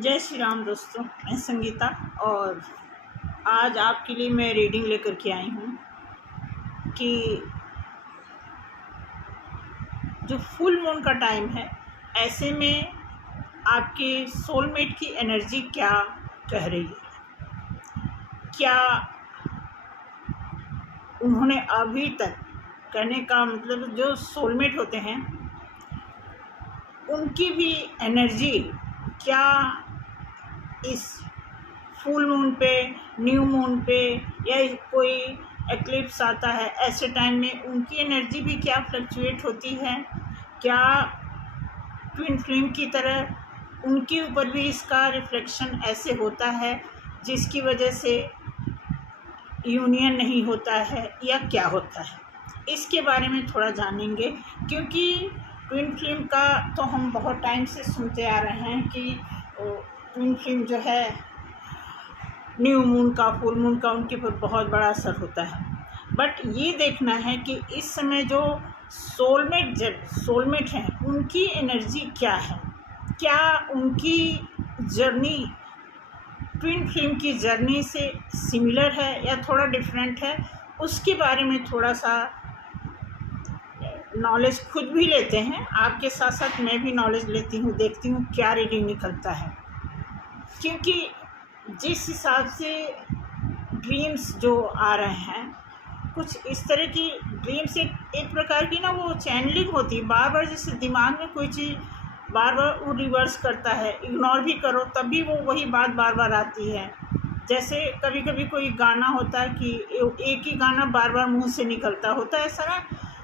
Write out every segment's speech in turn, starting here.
जय श्री राम दोस्तों, मैं संगीता और आज आपके लिए मैं रीडिंग लेकर के आई हूँ कि जो फुल मून का टाइम है, ऐसे में आपके सोलमेट की एनर्जी क्या कह रही है। क्या उन्होंने अभी तक, कहने का मतलब जो सोलमेट होते हैं उनकी भी एनर्जी क्या इस फुल मून पे, न्यू मून पे या कोई एक्लिप्स आता है, ऐसे टाइम में उनकी एनर्जी भी क्या फ्लक्चुएट होती है। क्या ट्विन फ्लेम की तरह उनके ऊपर भी इसका रिफ्लेक्शन ऐसे होता है जिसकी वजह से यूनियन नहीं होता है या क्या होता है, इसके बारे में थोड़ा जानेंगे। क्योंकि ट्विन फ्लेम का तो हम बहुत टाइम से सुनते आ रहे हैं कि ट्विन फ्लेम जो है, न्यू मून का, फुल मून का उनके ऊपर बहुत बड़ा असर होता है। बट ये देखना है कि इस समय जो सोलमेट हैं उनकी एनर्जी क्या है। क्या उनकी जर्नी ट्विन फ्लेम की जर्नी से सिमिलर है या थोड़ा डिफरेंट है, उसके बारे में थोड़ा सा नॉलेज खुद भी लेते हैं। आपके साथ साथ मैं भी नॉलेज लेती हूँ, देखती हूँ क्या रीडिंग निकलता है। क्योंकि जिस हिसाब से ड्रीम्स जो आ रहे हैं, कुछ इस तरह की ड्रीम्स एक प्रकार की ना वो चैनलिंग होती है। बार बार जैसे दिमाग में कोई चीज़ बार बार वो रिवर्स करता है, इग्नोर भी करो तब भी वो वही बात बार बार आती है। जैसे कभी कभी कोई गाना होता है कि एक ही गाना बार बार मुंह से निकलता होता है, ऐसा ना।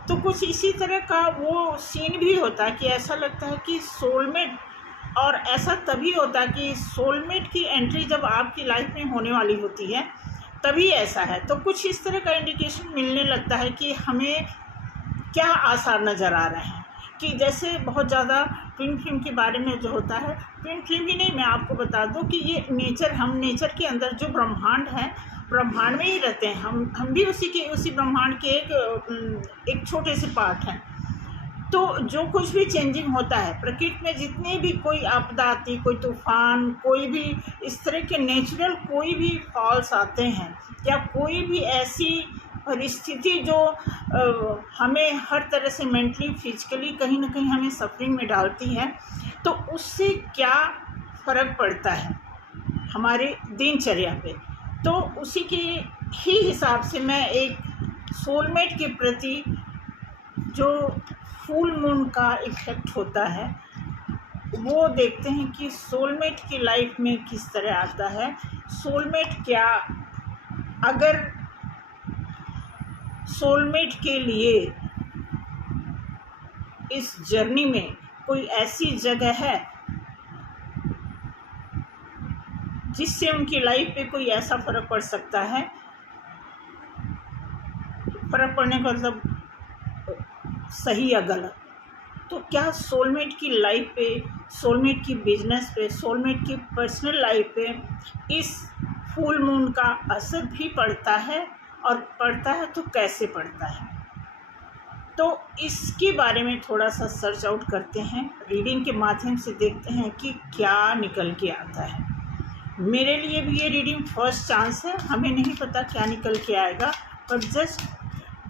तो कुछ इसी तरह का वो सीन भी होता है कि ऐसा लगता है कि सोलमेट, और ऐसा तभी होता है कि सोलमेट की एंट्री जब आपकी लाइफ में होने वाली होती है तभी ऐसा है। तो कुछ इस तरह का इंडिकेशन मिलने लगता है कि हमें क्या आसार नज़र आ रहे हैं। कि जैसे बहुत ज़्यादा ट्विन फ्लेम के बारे में जो होता है, ट्विन फ्लेम ही नहीं, मैं आपको बता दूं कि ये हम नेचर के अंदर जो ब्रह्मांड है, ब्रह्मांड में ही रहते हैं। हम भी उसी ब्रह्मांड के एक छोटे से पार्ट हैं। तो जो कुछ भी चेंजिंग होता है प्रकृति में, जितनी भी कोई आपदा आती, कोई तूफान, कोई भी इस तरह के नेचुरल कोई भी फॉल्स आते हैं या कोई भी ऐसी परिस्थिति जो हमें हर तरह से मेंटली, फिजिकली कहीं ना कहीं हमें सफरिंग में डालती है, तो उससे क्या फ़र्क पड़ता है हमारे दिनचर्या पे। तो उसी के ही हिसाब से मैं एक सोलमेट के प्रति जो फुल मून का इफेक्ट होता है वो देखते हैं कि सोलमेट की लाइफ में किस तरह आता है। सोलमेट क्या, अगर सोलमेट के लिए इस जर्नी में कोई ऐसी जगह है जिससे उनकी लाइफ पे कोई ऐसा फ़र्क पड़ सकता है। फ़र्क पड़ने का मतलब सही या गलत। तो क्या सोलमेट की लाइफ पे, सोलमेट की बिजनेस पे, सोलमेट की पर्सनल लाइफ पे इस फुल मून का असर भी पड़ता है, और पड़ता है तो कैसे पड़ता है। तो इसके बारे में थोड़ा सा सर्च आउट करते हैं, रीडिंग के माध्यम से देखते हैं कि क्या निकल के आता है। मेरे लिए भी ये रीडिंग फर्स्ट चांस है, हमें नहीं पता क्या निकल के आएगा, पर जस्ट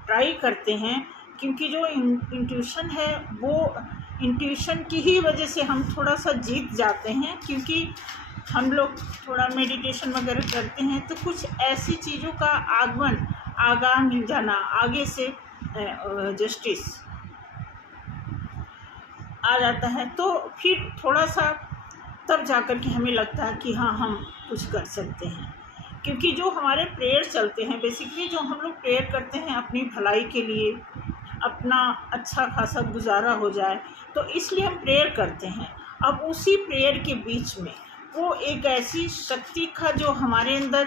ट्राई करते हैं। क्योंकि जो इंट्यूशन है, वो इंट्यूशन की ही वजह से हम थोड़ा सा जीत जाते हैं। क्योंकि हम लोग थोड़ा मेडिटेशन वगैरह करते हैं तो कुछ ऐसी चीज़ों का आगाह मिल जाना, आगे से जस्टिस आ जाता है, तो फिर थोड़ा सा तब जाकर के हमें लगता है कि हाँ, हम कुछ कर सकते हैं। क्योंकि जो हमारे प्रेयर चलते हैं, बेसिकली जो हम लोग प्रेयर करते हैं अपनी भलाई के लिए, अपना अच्छा खासा गुजारा हो जाए, तो इसलिए हम प्रेयर करते हैं। अब उसी प्रेयर के बीच में वो एक ऐसी शक्ति का जो हमारे अंदर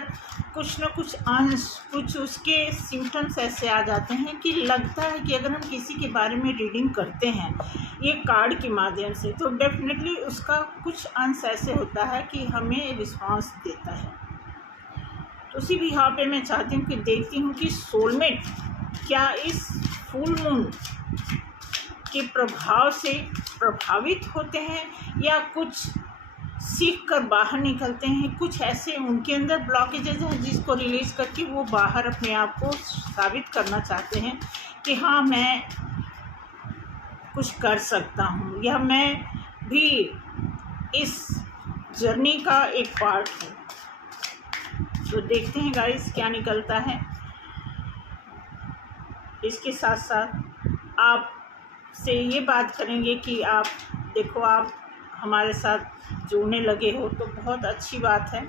कुछ न कुछ अंश, कुछ उसके सिम्टम्स ऐसे आ जाते हैं कि लगता है कि अगर हम किसी के बारे में रीडिंग करते हैं ये कार्ड के माध्यम से, तो डेफिनेटली उसका कुछ अंश ऐसे होता है कि हमें रिस्पांस देता है। तो उसी भी यहाँ पे मैं चाहती हूँ कि देखती हूँ कि सोलमेट क्या इस फुल मून के प्रभाव से प्रभावित होते हैं या कुछ सीख कर बाहर निकलते हैं, कुछ ऐसे उनके अंदर ब्लॉकेजेज हैं जिसको रिलीज़ करके वो बाहर अपने आप को साबित करना चाहते हैं कि हाँ मैं कुछ कर सकता हूँ, या मैं भी इस जर्नी का एक पार्ट हूँ। तो देखते हैं गाइस क्या निकलता है। इसके साथ साथ आप से ये बात करेंगे कि आप देखो, आप हमारे साथ जुड़ने लगे हो तो बहुत अच्छी बात है।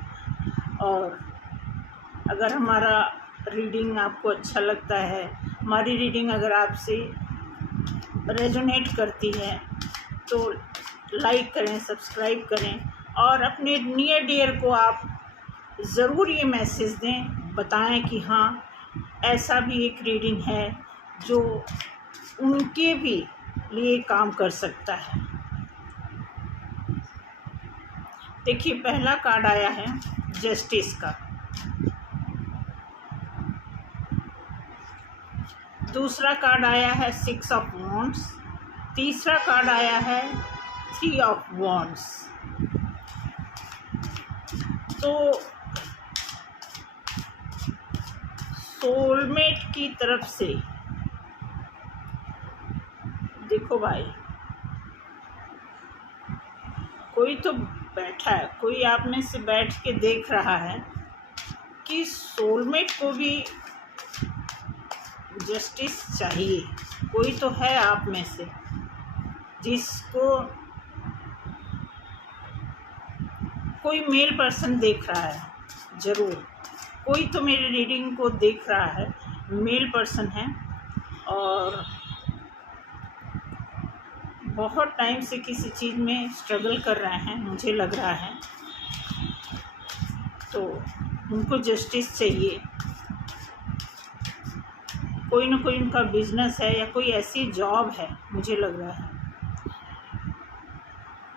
और अगर हमारा रीडिंग आपको अच्छा लगता है, हमारी रीडिंग अगर आपसे रेजोनेट करती है तो लाइक करें, सब्सक्राइब करें, और अपने नियर डियर को आप ज़रूर ये मैसेज दें, बताएं कि हाँ ऐसा भी एक रीडिंग है जो उनके भी लिए काम कर सकता है। देखिए, पहला कार्ड आया है जस्टिस का, दूसरा कार्ड आया है 6 ऑफ वॉन्ड्स, तीसरा कार्ड आया है 3 ऑफ वॉन्ड्स। तो सोलमेट की तरफ से देखो भाई, कोई तो बैठा है, कोई आप में से बैठ के देख रहा है कि सोलमेट को भी जस्टिस चाहिए। कोई तो है आप में से जिसको कोई मेल पर्सन देख रहा है, ज़रूर कोई तो मेरी रीडिंग को देख रहा है, मेल पर्सन है, और बहुत टाइम से किसी चीज़ में स्ट्रगल कर रहे हैं, मुझे लग रहा है। तो उनको जस्टिस चाहिए। कोई ना कोई उनका बिजनेस है या कोई ऐसी जॉब है, मुझे लग रहा है।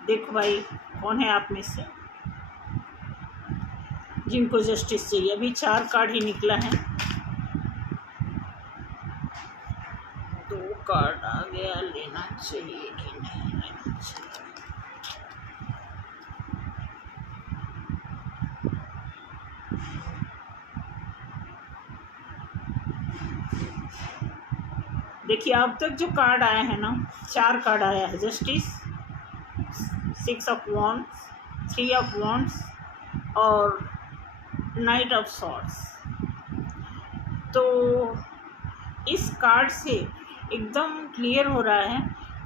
देखो भाई, कौन है आप में से जिनको जस्टिस चाहिए। अभी 4 कार्ड ही निकला है, 2 कार्ड आ गया, लेना चाहिए कि नहीं लेना चाहिए। देखिए, अब तक जो कार्ड आया है ना, 4 कार्ड आया है, justice, 6 of wands, 3 of wands और नाइट ऑफ सॉर्ड्स। तो इस कार्ड से एकदम क्लियर हो रहा है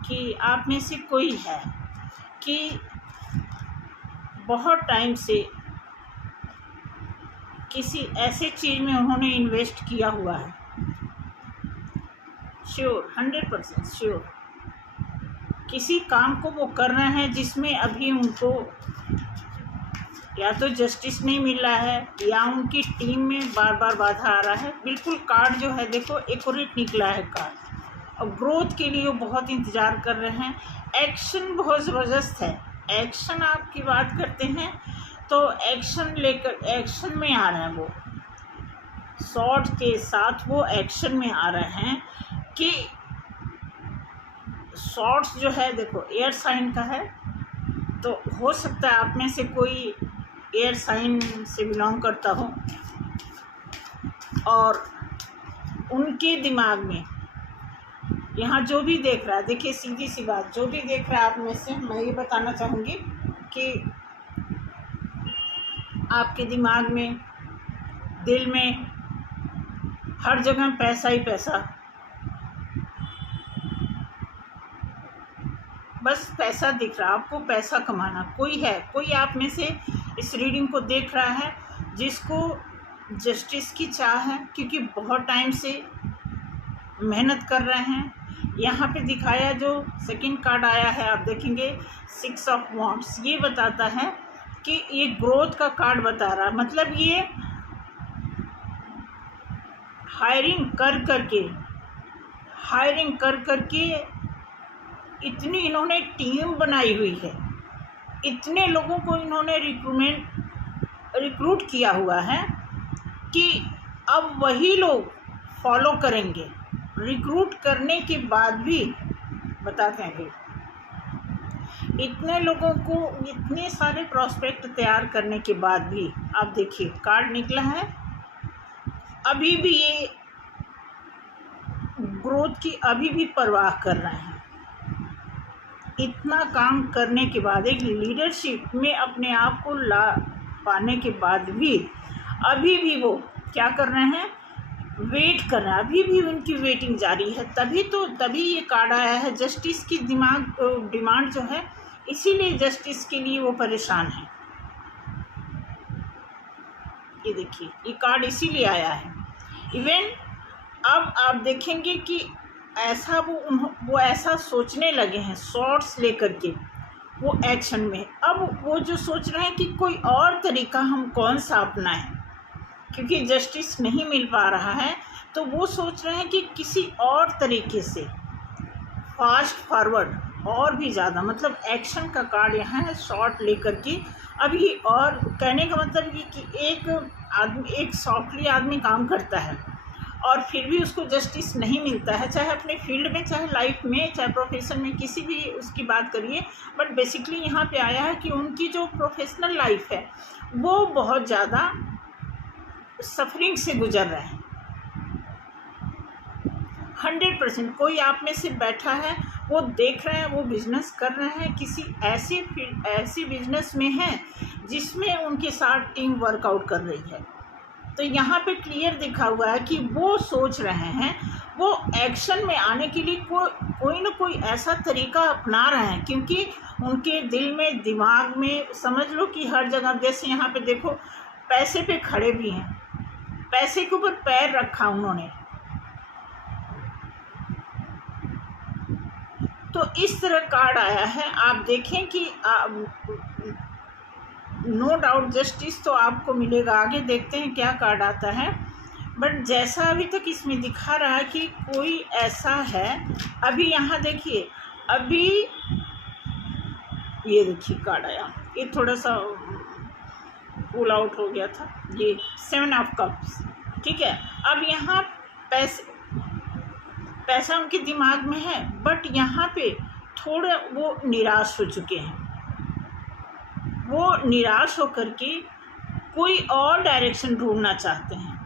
कि आप में से कोई है कि बहुत टाइम से किसी ऐसे चीज़ में उन्होंने इन्वेस्ट किया हुआ है। श्योर, 100% श्योर किसी काम को वो कर रहे हैं जिसमें अभी उनको या तो जस्टिस नहीं मिल रहा है या उनकी टीम में बार बार बाधा आ रहा है। बिल्कुल कार्ड जो है देखो, एक्यूरेट निकला है कार्ड, और ग्रोथ के लिए वो बहुत इंतज़ार कर रहे हैं। एक्शन बहुत ज़बरदस्त है। एक्शन आपकी बात करते हैं तो एक्शन लेकर एक्शन में आ रहे हैं वो, शॉर्ट के साथ वो एक्शन में आ रहे हैं कि शॉर्ट्स जो है देखो एयर साइन का है। तो हो सकता है आप में से कोई एयर साइन से बिलोंग करता हो और उनके दिमाग में यहाँ जो भी देख रहा है, देखिए सीधी सी बात, जो भी देख रहा है आप में से, मैं ये बताना चाहूँगी कि आपके दिमाग में, दिल में, हर जगह पैसा ही पैसा, बस पैसा दिख रहा है आपको, पैसा कमाना। कोई है, कोई आप में से इस रीडिंग को देख रहा है जिसको जस्टिस की चाह है, क्योंकि बहुत टाइम से मेहनत कर रहे हैं। यहाँ पे दिखाया जो सेकंड कार्ड आया है, आप देखेंगे 6 ऑफ वॉन्ड्स, ये बताता है कि ये ग्रोथ का कार्ड बता रहा है। मतलब ये हायरिंग कर करके इतनी इन्होंने टीम बनाई हुई है, इतने लोगों को इन्होंने रिक्रूट किया हुआ है कि अब वही लोग फॉलो करेंगे। रिक्रूट करने के बाद भी बताते हैं, इतने लोगों को इतने सारे प्रॉस्पेक्ट तैयार करने के बाद भी आप देखिए कार्ड निकला है, अभी भी ये ग्रोथ की अभी भी परवाह कर रहे हैं। इतना काम करने के बाद, एक लीडरशिप में अपने आप को ला पाने के बाद भी अभी भी वो क्या कर रहे हैं, वेट कर रहे हैं, अभी भी उनकी वेटिंग जारी है। तभी ये कार्ड आया है, जस्टिस की डिमांड जो है, इसीलिए जस्टिस के लिए वो परेशान है। ये देखिए ये कार्ड इसीलिए आया है। इवन अब आप देखेंगे कि ऐसा वो ऐसा सोचने लगे हैं शॉर्ट्स लेकर के, वो एक्शन में। अब वो जो सोच रहे हैं कि कोई और तरीका हम कौन सा अपनाएं, क्योंकि जस्टिस नहीं मिल पा रहा है, तो वो सोच रहे हैं कि किसी और तरीके से फास्ट फॉरवर्ड और भी ज़्यादा, मतलब एक्शन का कार्ड यहाँ है शॉर्ट लेकर के। अभी और कहने का मतलब ये कि एक सॉफ्टली आदमी काम करता है और फिर भी उसको जस्टिस नहीं मिलता है, चाहे अपने फील्ड में, चाहे लाइफ में, चाहे प्रोफेशन में, किसी भी उसकी बात करिए। बट बेसिकली यहाँ पे आया है कि उनकी जो प्रोफेशनल लाइफ है वो बहुत ज़्यादा सफरिंग से गुजर रहे हैं। 100% कोई आप में से बैठा है, वो देख रहे हैं, वो बिजनेस कर रहे हैं, किसी ऐसी बिजनेस में है जिसमें उनके साथ टीम वर्कआउट कर रही है। तो यहाँ पे क्लियर दिखा हुआ है कि वो सोच रहे हैं, वो एक्शन में आने के लिए कोई ना कोई ऐसा तरीका अपना रहे हैं, क्योंकि उनके दिल में, दिमाग में, समझ लो कि हर जगह, जैसे यहाँ पे देखो पैसे पे खड़े भी हैं, पैसे के ऊपर पैर रखा उन्होंने। तो इस तरह कार्ड आया है। आप देखें कि नो डाउट जस्टिस तो आपको मिलेगा। आगे देखते हैं क्या कार्ड आता है। बट जैसा अभी तक इसमें दिखा रहा है कि कोई ऐसा है, अभी यहाँ देखिए, अभी ये देखिए कार्ड आया, ये थोड़ा सा पुल आउट हो गया था, ये 7 ऑफ कप्स, ठीक है। अब यहाँ पैसा उनके दिमाग में है, बट यहाँ पे थोड़ा वो निराश हो चुके हैं। वो निराश होकर के कोई और डायरेक्शन ढूंढना चाहते हैं।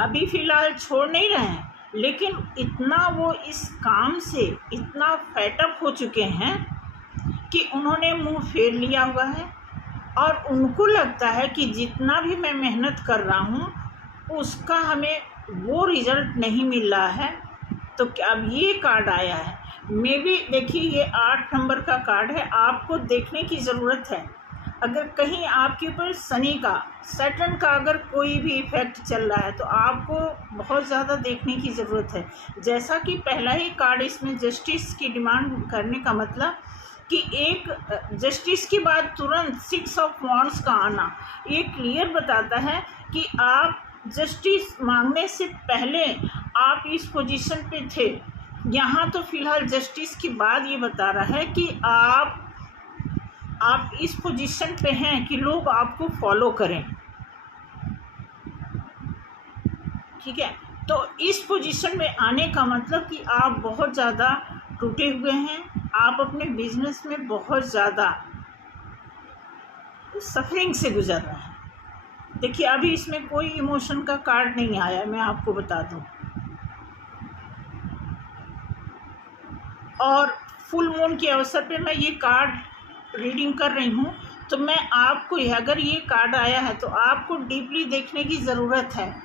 अभी फ़िलहाल छोड़ नहीं रहे हैं, लेकिन इतना वो इस काम से इतना फेटअप हो चुके हैं कि उन्होंने मुंह फेर लिया हुआ है और उनको लगता है कि जितना भी मैं मेहनत कर रहा हूँ उसका हमें वो रिज़ल्ट नहीं मिल रहा है। तो क्या अब ये कार्ड आया है, मे बी देखिए ये 8 नंबर का कार्ड है। आपको देखने की ज़रूरत है, अगर कहीं आपके ऊपर शनि का, सैटर्न का अगर कोई भी इफेक्ट चल रहा है तो आपको बहुत ज़्यादा देखने की ज़रूरत है। जैसा कि पहला ही कार्ड इसमें जस्टिस की डिमांड करने का मतलब कि एक जस्टिस के बाद तुरंत 6 ऑफ वॉन्ड्स का आना, ये क्लियर बताता है कि आप जस्टिस मांगने से पहले आप इस पोजीशन पे थे। यहाँ तो फिलहाल जस्टिस के बाद ये बता रहा है कि आप इस पोजीशन पे हैं कि लोग आपको फॉलो करें, ठीक है। तो इस पोजीशन में आने का मतलब कि आप बहुत ज़्यादा टूटे हुए हैं, आप अपने बिजनेस में बहुत ज़्यादा सफरिंग से गुजर रहे हैं। देखिए अभी इसमें कोई इमोशन का कार्ड नहीं आया, मैं आपको बता दूं। और फुल मून के अवसर पे मैं ये कार्ड रीडिंग कर रही हूँ, तो मैं आपको, अगर ये कार्ड आया है तो आपको डीपली देखने की ज़रूरत है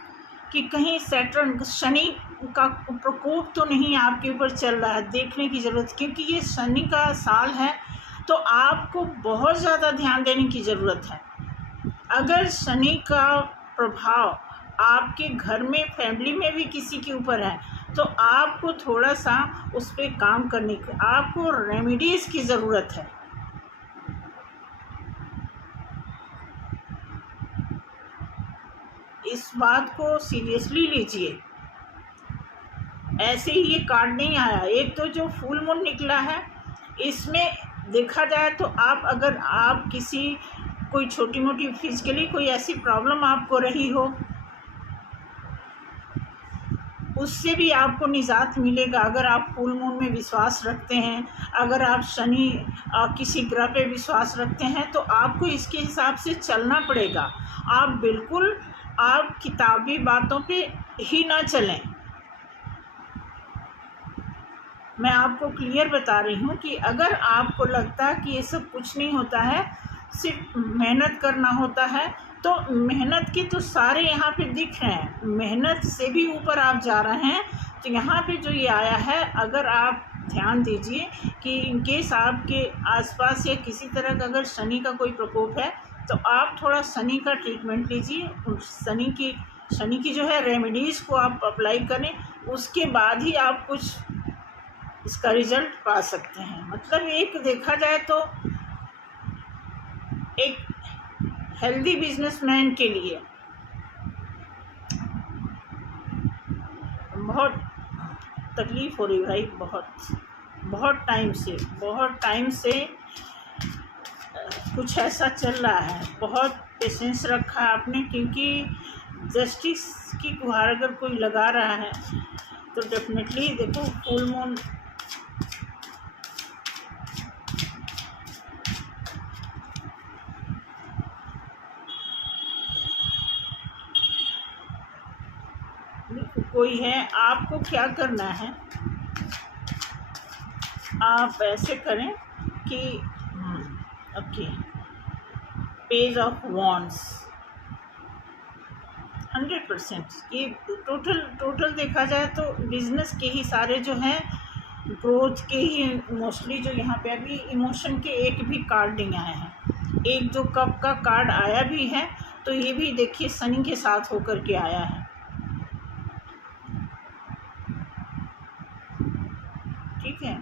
कि कहीं सैटर्न, शनि का प्रकोप तो नहीं आपके ऊपर चल रहा है, देखने की ज़रूरत, क्योंकि ये शनि का साल है। तो आपको बहुत ज़्यादा ध्यान देने की ज़रूरत है। अगर शनि का प्रभाव आपके घर में, फैमिली में भी किसी के ऊपर है, तो आपको थोड़ा सा उस पर काम करने की, आपको रेमेडीज़ की ज़रूरत है। इस बात को सीरियसली लीजिए, ऐसे ही ये कार्ड नहीं आया। एक तो जो फुल मून निकला है, इसमें देखा जाए तो अगर आप कोई छोटी मोटी फिजिकली कोई ऐसी प्रॉब्लम आपको रही हो, उससे भी आपको निजात मिलेगा। अगर आप फुल मून में विश्वास रखते हैं, अगर आप शनि किसी ग्रह पे विश्वास रखते हैं, तो आपको इसके हिसाब से चलना पड़ेगा। आप बिल्कुल आप किताबी बातों पे ही ना चलें। मैं आपको क्लियर बता रही हूँ कि अगर आपको लगता है कि ये सब कुछ नहीं होता है, सिर्फ मेहनत करना होता है, तो मेहनत की तो सारे यहाँ पे दिख रहे हैं, मेहनत से भी ऊपर आप जा रहे हैं। तो यहाँ पे जो ये आया है, अगर आप ध्यान दीजिए कि इन केस आपके आसपास या किसी तरह का अगर शनि का कोई प्रकोप है, तो आप थोड़ा शनि का ट्रीटमेंट लीजिए। शनि की जो है रेमेडीज़ को आप अप्लाई करें, उसके बाद ही आप कुछ इसका रिजल्ट पा सकते हैं। मतलब एक देखा जाए तो एक हेल्दी बिजनेसमैन के लिए बहुत तकलीफ़ हो रही भाई, बहुत टाइम से कुछ ऐसा चल रहा है। बहुत पेशेंस रखा है आपने, क्योंकि जस्टिस की गुहार अगर कोई लगा रहा है तो डेफिनेटली देखो फुल मून कोई है। आपको क्या करना है, आप ऐसे करें कि ओके, पेज ऑफ वॉन्ड्स 100% ये टोटल देखा जाए तो बिजनेस के ही सारे जो हैं, ग्रोथ के ही मोस्टली जो यहाँ पे अभी इमोशन के एक भी कार्ड नहीं आए हैं। एक जो कप का कार्ड आया भी है, तो ये भी देखिए शनि के साथ होकर के आया है। ठीक है,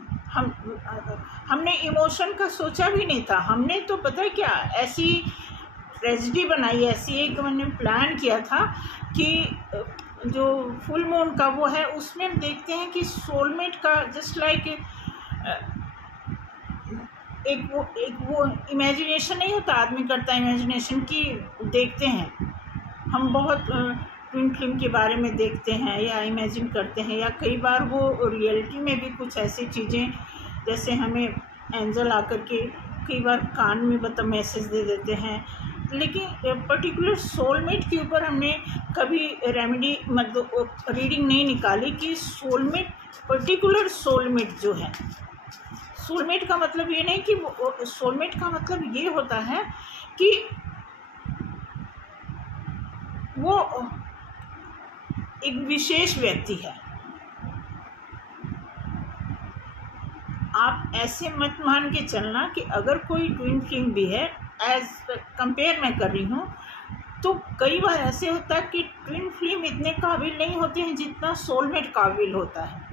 हमने इमोशन का सोचा भी नहीं था। हमने तो पता है क्या, ऐसी ट्रेजेडी बनाई, ऐसी एक मैंने प्लान किया था कि जो फुल मून का वो है, उसमें देखते हैं कि सोलमेट का जस्ट लाइक एक वो इमेजिनेशन नहीं होता, आदमी करता है इमेजिनेशन की, देखते हैं हम बहुत ट्विन फिल्म के बारे में देखते हैं या इमेजिन करते हैं, या कई बार वो रियलिटी में भी कुछ ऐसी चीज़ें, जैसे हमें एंजल आकर के कई बार कान में मैसेज दे देते हैं। लेकिन पर्टिकुलर सोलमेट के ऊपर हमने कभी रेमेडी मतलब रीडिंग नहीं निकाली कि सोलमेट, पर्टिकुलर सोलमेट जो है, सोलमेट का मतलब ये नहीं कि सोलमेट का मतलब ये होता है कि वो एक विशेष व्यक्ति है। आप ऐसे मत मान के चलना कि अगर कोई ट्विन फ्लेम भी है, एज कंपेयर मैं कर रही हूँ, तो कई बार ऐसे होता है कि ट्विन फ्लेम इतने काबिल नहीं होते हैं जितना सोलमेट काबिल होता है।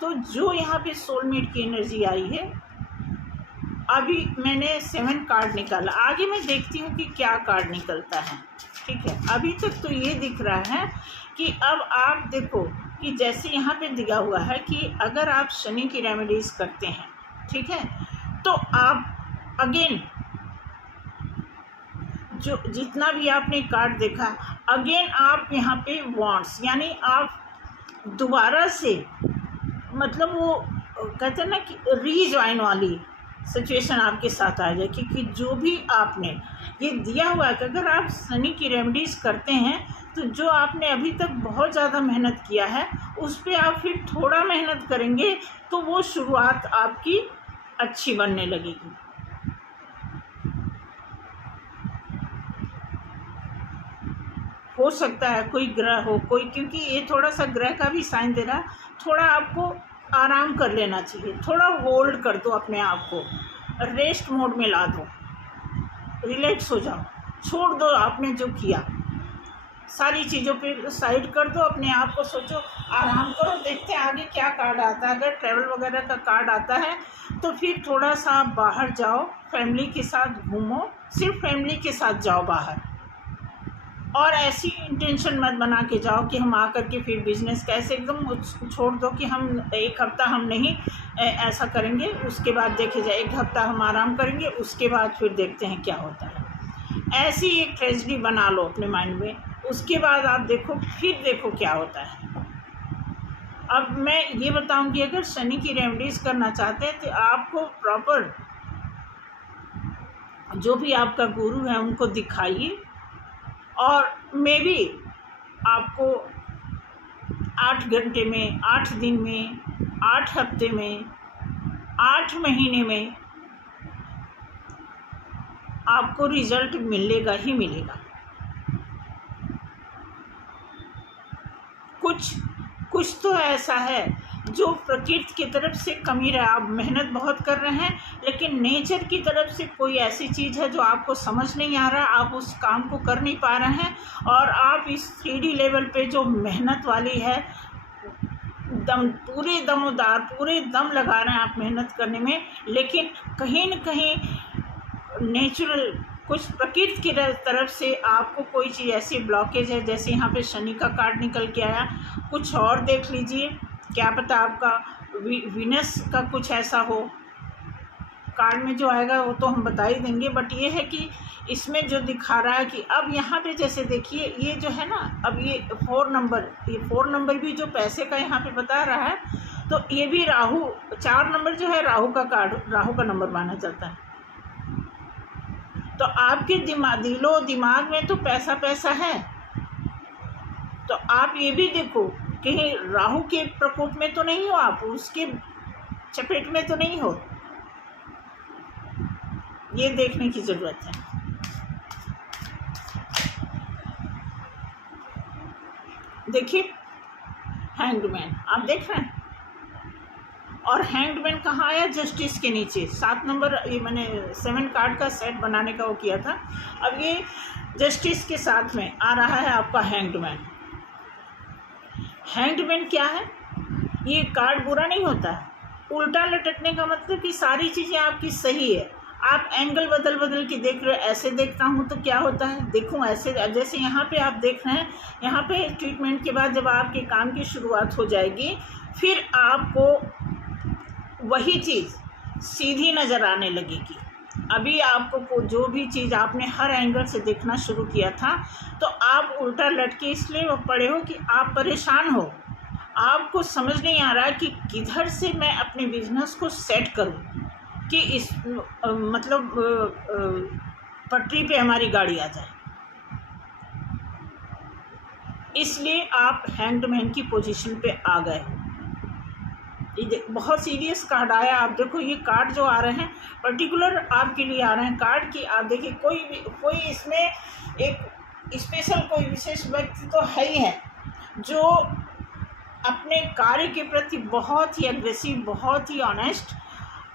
तो जो यहाँ पे सोलमेट की एनर्जी आई है, अभी मैंने 7 कार्ड निकाला, आगे मैं देखती हूँ कि क्या कार्ड निकलता है। ठीक है, अभी तक तो ये दिख रहा है कि अब आप देखो कि जैसे यहाँ पे दिया हुआ है कि अगर आप शनि की रेमेडीज करते हैं, ठीक है, तो आप अगेन जो जितना भी आपने कार्ड देखा, अगेन आप यहाँ पे वॉन्ट्स, यानी आप दोबारा से, मतलब वो कहते हैं ना कि रीजॉइन वाली सिचुएशन आपके साथ आ जाए। क्योंकि जो भी आपने ये दिया हुआ है कि अगर आप शनि की रेमेडीज़ करते हैं, तो जो आपने अभी तक बहुत ज़्यादा मेहनत किया है, उस पर आप फिर थोड़ा मेहनत करेंगे तो वो शुरुआत आपकी अच्छी बनने लगेगी। हो सकता है कोई ग्रह हो, कोई, क्योंकि ये थोड़ा सा ग्रह का भी साइन दे रहा है, थोड़ा आपको आराम कर लेना चाहिए, थोड़ा होल्ड कर दो अपने आप को, रेस्ट मोड में ला दो, रिलैक्स हो जाओ, छोड़ दो आपने जो किया, सारी चीज़ों पे साइड कर दो, अपने आप को सोचो, आराम करो, देखते हैं आगे क्या कार्ड आता है। अगर ट्रैवल वगैरह का कार्ड आता है तो फिर थोड़ा सा आप बाहर जाओ, फैमिली के साथ घूमो, सिर्फ फैमिली के साथ जाओ बाहर, और ऐसी इंटेंशन मत बना के जाओ कि हम आकर के फिर बिजनेस कैसे, एकदम छोड़ दो कि हम एक हफ़्ता हम नहीं ऐसा करेंगे, उसके बाद देखे जाए, एक हफ़्ता हम आराम करेंगे, उसके बाद फिर देखते हैं क्या होता है। ऐसी एक ट्रेजेडी बना लो अपने माइंड में, उसके बाद आप देखो, फिर देखो क्या होता है। अब मैं ये बताऊंगी, अगर शनि की रेमेडीज करना चाहते हैं तो आपको प्रॉपर जो भी आपका गुरु है उनको दिखाइए, और मे बी आपको 8 घंटे में, 8 दिन में, 8 हफ्ते में, 8 महीने में आपको रिजल्ट मिलेगा ही मिलेगा। कुछ तो ऐसा है जो प्रकृति की तरफ से कमी रहा। आप मेहनत बहुत कर रहे हैं, लेकिन नेचर की तरफ से कोई ऐसी चीज़ है जो आपको समझ नहीं आ रहा, आप उस काम को कर नहीं पा रहे हैं, और आप इस 3D लेवल पे जो मेहनत वाली है, पूरे दमोदार, पूरे दम लगा रहे हैं आप मेहनत करने में, लेकिन कहीं न कहीं नेचुरल कुछ प्रकृति की तरफ से आपको कोई चीज़ ऐसी ब्लॉकेज है। जैसे यहाँ पे शनि का कार्ड निकल के आया, कुछ और देख लीजिए, क्या पता आपका वीनस का कुछ ऐसा हो। कार्ड में जो आएगा वो तो हम बता ही देंगे, बट ये है कि इसमें जो दिखा रहा है कि अब यहाँ पे जैसे देखिए, ये जो है ना, अब ये 4 नंबर भी जो पैसे का यहाँ पे बता रहा है, तो ये भी राहु, 4 नंबर जो है राहु का कार्ड, राहु का नंबर माना जाता है। तो आपके दिलो दिमाग में तो पैसा है, तो आप ये भी देखो कहीं राहु के प्रकोप में तो नहीं हो, आप उसके चपेट में तो नहीं हो, ये देखने की ज़रूरत है। देखिए हैंगमैन आप देख रहे हैं, और हैंगमैन कहाँ आया? जस्टिस के नीचे 7 नंबर, ये मैंने 7 कार्ड का सेट बनाने का वो किया था। अब ये जस्टिस के साथ में आ रहा है आपका हैंगमैन। हैंगमैन क्या है? ये कार्ड बुरा नहीं होता है, उल्टा लटकने का मतलब कि सारी चीज़ें आपकी सही है, आप एंगल बदल के देख रहे हो। ऐसे देखता हूँ तो क्या होता है, देखूँ ऐसे, जैसे यहाँ पे आप देख रहे हैं, यहाँ पे ट्रीटमेंट के बाद जब आपके काम की शुरुआत हो जाएगी, फिर आपको वही चीज़ सीधी नज़र आने लगेगी। अभी आपको जो भी चीज़ आपने हर एंगल से देखना शुरू किया था, तो आप उल्टा लटके इसलिए पड़े हो कि आप परेशान हो, आपको समझ नहीं आ रहा कि किधर से मैं अपने बिजनेस को सेट करूं कि इस मतलब पटरी पे हमारी गाड़ी आ जाए। इसलिए आप हैंगमैन की पोजीशन पे आ गए। ये बहुत सीरियस कार्ड आया। आप देखो ये कार्ड जो आ रहे हैं पर्टिकुलर आपके लिए आ रहे हैं कार्ड की। आप देखिए कोई इसमें एक स्पेशल कोई विशेष व्यक्ति तो है ही है जो अपने कार्य के प्रति बहुत ही एग्रेसिव, बहुत ही ऑनेस्ट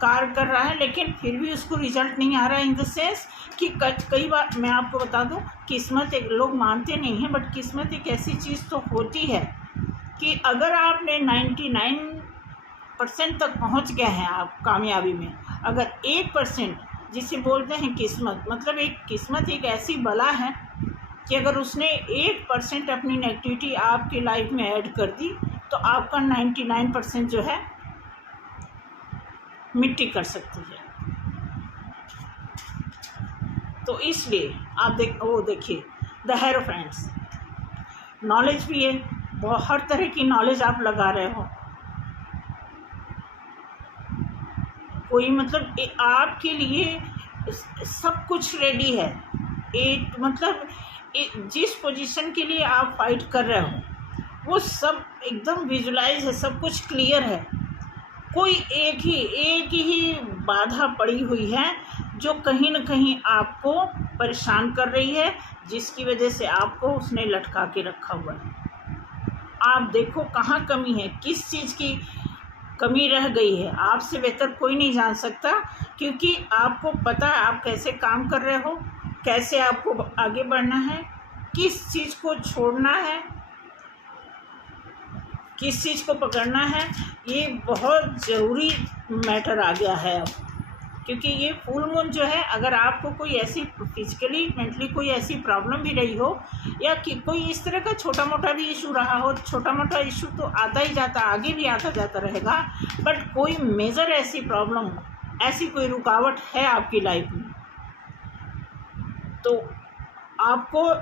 कार्य कर रहा है, लेकिन फिर भी उसको रिजल्ट नहीं आ रहा है। इन द सेंस कि कई बार मैं आपको बता दूं, किस्मत एक, लोग मानते नहीं हैं, बट किस्मत एक ऐसी चीज़ तो होती है कि अगर आपने 99% तक पहुंच गए हैं आप कामयाबी में, अगर 1% जिसे बोलते हैं किस्मत, मतलब एक किस्मत एक ऐसी बला है कि अगर उसने 1% अपनी नेगेटिविटी आपकी लाइफ में ऐड कर दी तो आपका 99% जो है मिट्टी कर सकती है। तो इसलिए आप देखिए द हेरोफेंट्स, नॉलेज भी है, बहुत हर तरह की नॉलेज आप लगा रहे हो। कोई मतलब आपके लिए सब कुछ रेडी है। मतलब जिस पोजीशन के लिए आप फाइट कर रहे हो वो सब एकदम विजुलाइज है, सब कुछ क्लियर है। कोई एक ही बाधा पड़ी हुई है जो कहीं न कहीं आपको परेशान कर रही है, जिसकी वजह से आपको उसने लटका के रखा हुआ है। आप देखो कहाँ कमी है, किस चीज़ की कमी रह गई है, आपसे बेहतर कोई नहीं जान सकता, क्योंकि आपको पता है आप कैसे काम कर रहे हो, कैसे आपको आगे बढ़ना है, किस चीज़ को छोड़ना है, किस चीज़ को पकड़ना है। ये बहुत ज़रूरी मैटर आ गया है अब, क्योंकि ये फुल मून जो है, अगर आपको कोई ऐसी फिजिकली मेंटली कोई ऐसी प्रॉब्लम भी रही हो, या कि कोई इस तरह का छोटा मोटा भी इशू रहा हो, छोटा मोटा इशू तो आता ही जाता, आगे भी आता जाता रहेगा, बट कोई मेजर ऐसी प्रॉब्लम, ऐसी कोई रुकावट है आपकी लाइफ में, तो आपको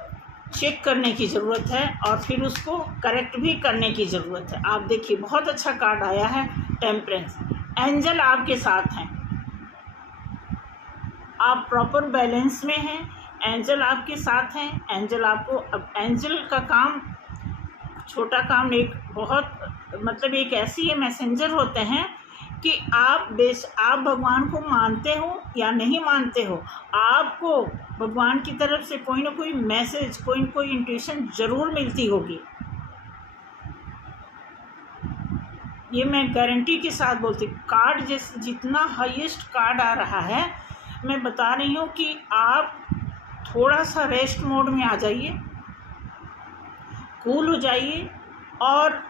चेक करने की ज़रूरत है और फिर उसको करेक्ट भी करने की ज़रूरत है। आप देखिए बहुत अच्छा कार्ड आया है, टेम्परेंस। एंजल आपके साथ हैं, आप प्रॉपर बैलेंस में हैं, एंजल आपके साथ हैं। एंजल आपको, अब एंजल का काम, छोटा काम, एक बहुत मतलब एक ऐसी ये मैसेंजर होते हैं कि आप भगवान को मानते हो या नहीं मानते हो, आपको भगवान की तरफ से कोई ना कोई मैसेज, कोई ना कोई इंट्यूशन ज़रूर मिलती होगी। ये मैं गारंटी के साथ बोलती हूँ। कार्ड जितना हाईएस्ट कार्ड आ रहा है, मैं बता रही हूँ कि आप थोड़ा सा रेस्ट मोड में आ जाइए, कूल हो जाइए और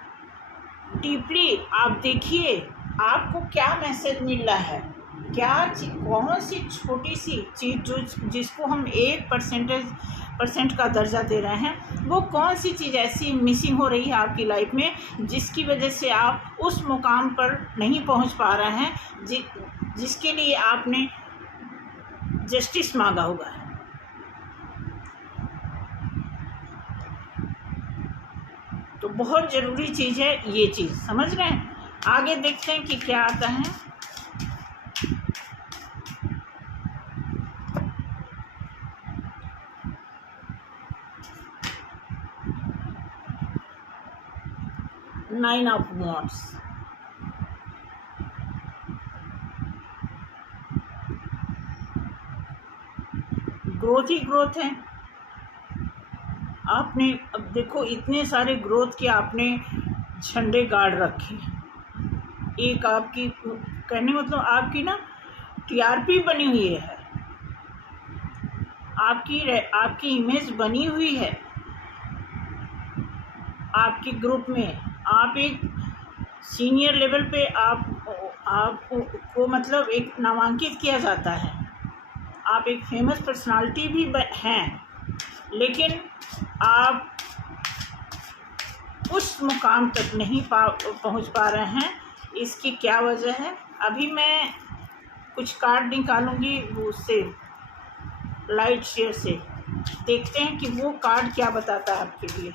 डीपली आप देखिए आपको क्या मैसेज मिल रहा है। कौन सी छोटी सी चीज़ जिसको हम 1% का दर्जा दे रहे हैं, वो कौन सी चीज़ ऐसी मिसिंग हो रही है आपकी लाइफ में जिसकी वजह से आप उस मुकाम पर नहीं पहुंच पा रहे हैं जिसके लिए आपने जस्टिस मांगा होगा। तो बहुत ज़रूरी चीज़ है ये चीज़, समझ रहे हैं। आगे देखते हैं कि क्या आता है। Nine of wands, growth he growth है। आपने अब देखो इतने सारे ग्रोथ के आपने झंडे गाड़ रखे। एक आपकी, कहने मतलब आपकी ना टीआरपी बनी हुई है, आपकी इमेज बनी हुई है आपके ग्रुप में। आप एक सीनियर लेवल पे आपको मतलब एक नामांकित किया जाता है। आप एक फेमस पर्सनालिटी भी हैं, लेकिन आप उस मुकाम तक नहीं पहुंच पा रहे हैं। इसकी क्या वजह है? अभी मैं कुछ कार्ड निकालूंगी उससे, लाइट शेयर से, देखते हैं कि वो कार्ड क्या बताता है आपके लिए।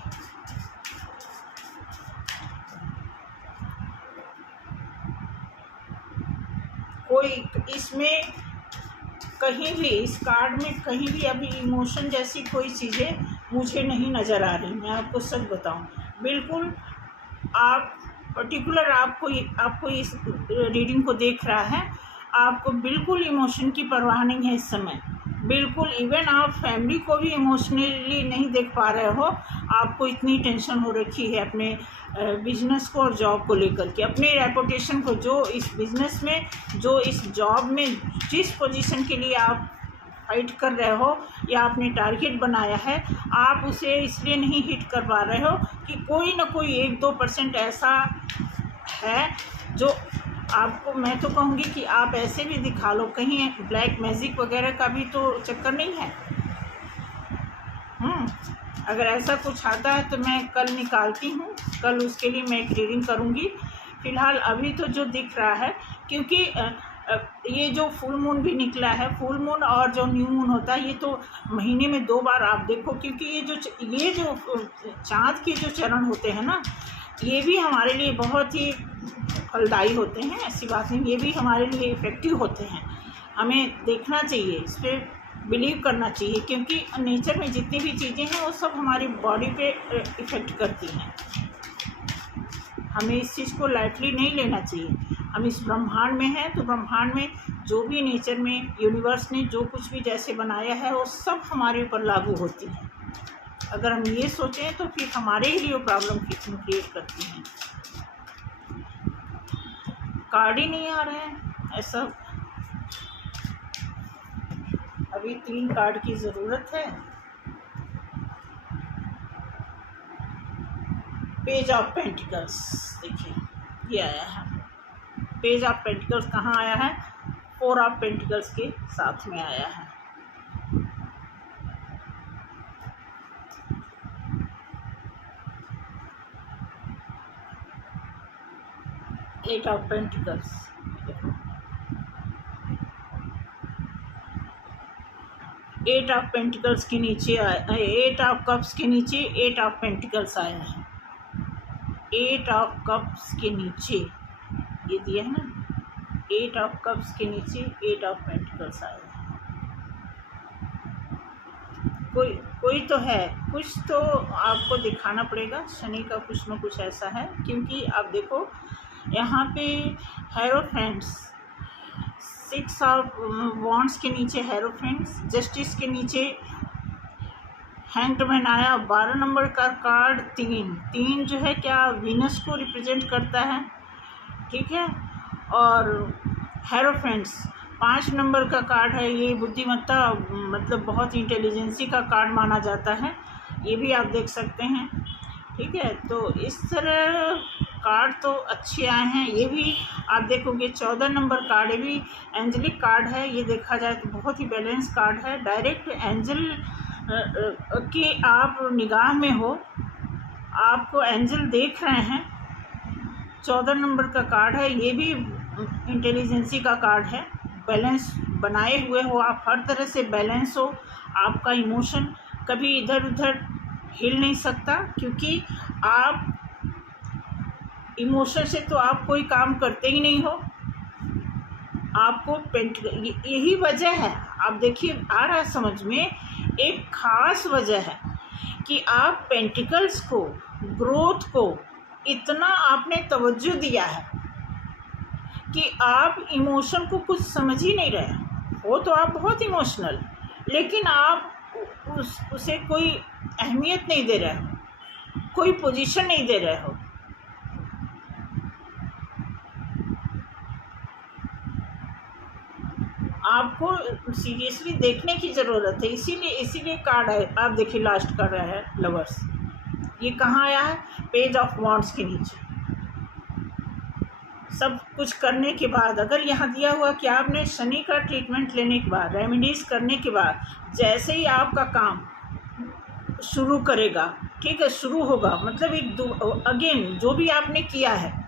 कोई इसमें कहीं भी, इस कार्ड में कहीं भी अभी इमोशन जैसी कोई चीज़ें मुझे नहीं नज़र आ रही। मैं आपको सच बताऊं, बिल्कुल आप पर्टिकुलर आपको इस रीडिंग को देख रहा है, आपको बिल्कुल इमोशन की परवाह नहीं है इस समय। बिल्कुल, इवन आप फैमिली को भी इमोशनली नहीं देख पा रहे हो। आपको इतनी टेंशन हो रखी है अपने बिजनेस को और जॉब को लेकर के, अपने रेपुटेशन को, जो इस बिजनेस में, जो इस जॉब में, जिस पोजीशन के लिए आप फाइट कर रहे हो या आपने टारगेट बनाया है, आप उसे इसलिए नहीं हिट कर पा रहे हो कि कोई ना कोई 1-2% ऐसा है जो आपको, मैं तो कहूँगी कि आप ऐसे भी दिखा लो, कहीं ब्लैक मैजिक वगैरह का भी तो चक्कर नहीं है। अगर ऐसा कुछ आता है तो मैं कल निकालती हूँ, कल उसके लिए मैं एक रीडिंग करूँगी। फ़िलहाल अभी तो जो दिख रहा है, क्योंकि ये जो फुल मून भी निकला है, फुल मून और जो न्यू मून होता है, ये तो महीने में 2 बार आप देखो, क्योंकि ये जो चाँद के जो चरण होते हैं ना, ये भी हमारे लिए बहुत ही फलदायी होते हैं। ऐसी बात नहीं, ये भी हमारे लिए इफ़ेक्टिव होते हैं। हमें देखना चाहिए, इस पर बिलीव करना चाहिए, क्योंकि नेचर में जितनी भी चीज़ें हैं वो सब हमारी बॉडी पे इफ़ेक्ट करती हैं। हमें इस चीज़ को लाइटली नहीं लेना चाहिए। हम इस ब्रह्मांड में हैं, तो ब्रह्मांड में जो भी नेचर में, यूनिवर्स ने जो कुछ भी जैसे बनाया है, वो सब हमारे ऊपर लागू होती है। अगर हम ये सोचें तो फिर हमारे ही लिए प्रॉब्लम क्रिएट करती हैं। कार्ड ही नहीं आ रहे हैं ऐसा। अभी 3 कार्ड की ज़रूरत है। पेज ऑफ पेंटिकल्स, देखिए ये आया है। पेज ऑफ पेंटिकल्स कहाँ आया है? 4 ऑफ पेंटिकल्स के साथ में आया है। Eight of pentacles, eight of pentacles के नीचे एट ऑफ कप्स के नीचे एट ऑफ पेंटिकल्स आया है। एट ऑफ कप्स के नीचे ये दिया है ना, एट ऑफ कप्स के नीचे एट ऑफ पेंटिकल्स आया है। कोई तो है, कुछ तो आपको दिखाना पड़ेगा। शनि का कुछ न कुछ ऐसा है, क्योंकि आप देखो यहाँ पे हेरोफेंट्स, सिक्स ऑफ वॉन्ड्स के नीचे हेरोफेंट्स, जस्टिस के नीचे हैंग्ड मैन आया। 12 नंबर का कार्ड तीन जो है क्या वीनस को रिप्रेजेंट करता है, ठीक है। और हेरोफेंट्स 5 नंबर का कार्ड है, ये बुद्धिमत्ता मतलब बहुत इंटेलिजेंसी का कार्ड माना जाता है, ये भी आप देख सकते हैं, ठीक है। तो इस तरह कार्ड तो अच्छे आए हैं। ये भी आप देखोगे 14 नंबर कार्ड, ये भी एंजलिक कार्ड है, ये देखा जाए तो बहुत ही बैलेंस कार्ड है। डायरेक्ट एंजल कि आप निगाह में हो, आपको एंजल देख रहे हैं। 14 नंबर का कार्ड है, ये भी इंटेलिजेंसी का कार्ड है। बैलेंस बनाए हुए हो आप, हर तरह से बैलेंस हो, आपका इमोशन कभी इधर उधर हिल नहीं सकता, क्योंकि आप इमोशन से तो आप कोई काम करते ही नहीं हो। आपको यही वजह है, आप देखिए आ रहा है समझ में, एक ख़ास वजह है कि आप पेंटिकल्स को, ग्रोथ को इतना आपने तवज्जो दिया है कि आप इमोशन को कुछ समझ ही नहीं रहे हो। तो आप बहुत इमोशनल, लेकिन आप उसे कोई अहमियत नहीं दे रहे हो, कोई पोजीशन नहीं दे रहे हो। आपको सीरियसली देखने की ज़रूरत है, इसीलिए कार्ड है। आप देखिए लास्ट कर रहा है लवर्स, ये कहाँ आया है, पेज ऑफ वॉन्ड्स के नीचे। सब कुछ करने के बाद अगर यहाँ दिया हुआ कि आपने शनि का ट्रीटमेंट लेने के बाद, रेमेडीज़ करने के बाद, जैसे ही आपका काम शुरू करेगा, ठीक है, शुरू होगा, मतलब एक अगेन जो भी आपने किया है